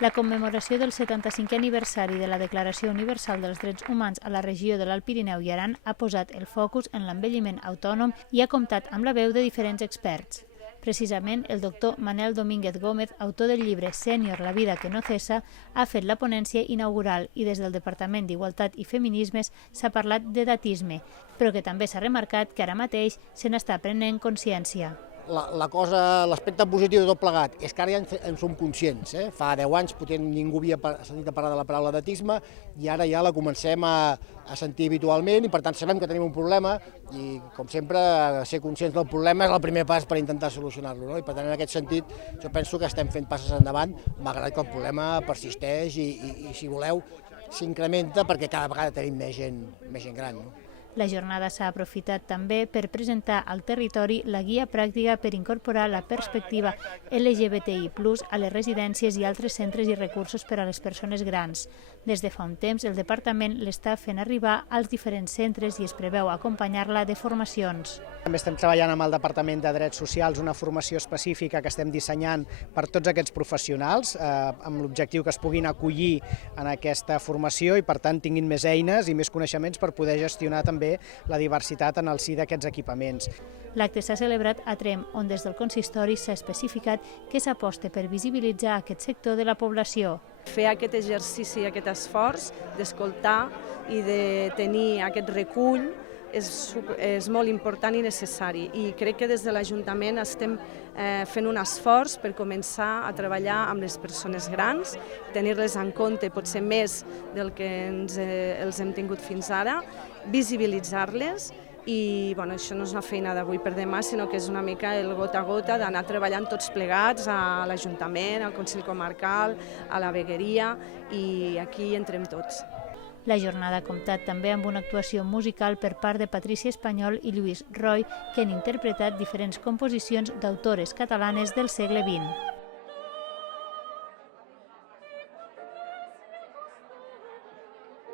La commemoració del 75è aniversari de la Declaració Universal dels Drets Humans a la regió de l'Alt Pirineu i Aran ha posat el focus en l'envelliment autònom i ha comptat amb la veu de diferents experts. Precisament, el doctor Manel Domínguez Gómez, autor del llibre Sènior, la vida que no cessa, ha fet la ponència inaugural i des del Departament d'Igualtat i Feminismes s'ha parlat d'edatisme, però que també s'ha remarcat que ara mateix se n'està prenent consciència. L'aspecte positiu de tot plegat és que ara ja en som conscients. Fa 10 anys ningú havia sentit a parlar de la paraula edatisme i ara ja la comencem a sentir habitualment i per tant sabem que tenim un problema i com sempre ser conscients del problema és el primer pas per intentar solucionar-lo. I per tant en aquest sentit jo penso que estem fent passes endavant malgrat que el problema persisteix i si voleu s'incrementa perquè cada vegada tenim més gent gran. La jornada s'ha aprofitat també per presentar al territori la guia pràctica per incorporar la perspectiva LGBTI+ a les residències i altres centres i recursos per a les persones grans. Des de fa un temps, el departament l'està fent arribar als diferents centres i es preveu acompanyar-la de formacions. També estem treballant amb el Departament de Drets Socials una formació específica que estem dissenyant per tots aquests professionals amb l'objectiu que es puguin acollir en aquesta formació i per tant tinguin més eines i més coneixements per poder gestionar també la diversitat en el si d'aquests equipaments. L'acte s'ha celebrat a Tremp, on des del consistori s'ha especificat que s'aposta per visibilitzar aquest sector de la població. Fer aquest exercici, aquest esforç d'escoltar i de tenir aquest recull és molt important i necessari i crec que des de l'Ajuntament estem fent un esforç per començar a treballar amb les persones grans, tenir-les en compte potser més del que els hem tingut fins ara, visibilitzar-les i això no és una feina d'avui per demà, sinó que és una mica el gota a gota d'anar treballant tots plegats a l'Ajuntament, al Consell Comarcal, a la vegueria i aquí entrem tots. La jornada ha comptat també amb una actuació musical per part de Patrícia Espanyol i Lluís Roy, que han interpretat diferents composicions d'autores catalanes del segle XX.